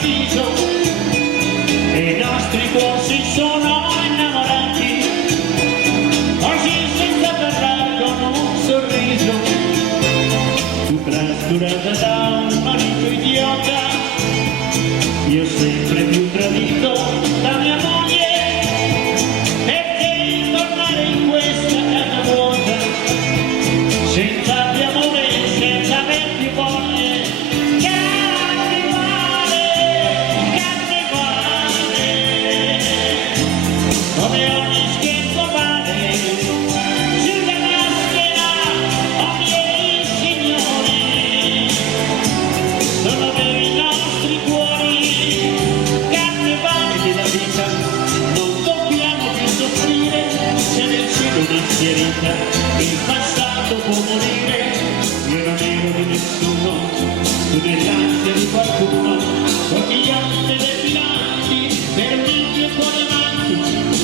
paradiso e i nostri cuori si sono innamorati, oggi senza parlare con un sorriso, tu trascurata da un marito idiota, io sempre più tradito da mia moglie, perché tornare in questa casa vuota, senza più amore, senza aver più voglie. Come ogni scherzo vale, sulla maschera, oh miei signori, sono veri i nostri cuori, carnevale della vita, non dobbiamo più soffrire, se nel cielo una ferita, il passato può morire, io non ero di nessuno, tu nell'ansia di qualcuno, contigliate dei bilanci, per un indio cuore avanti,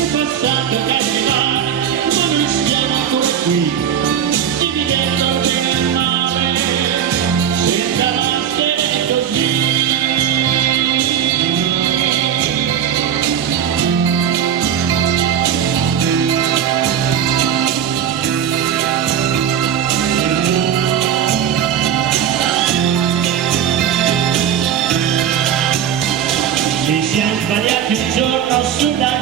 passato carnevale, ma noi siamo ancora qui, dividendo bene e male, senza maschere così. Ci siamo sbagliati un giorno sulla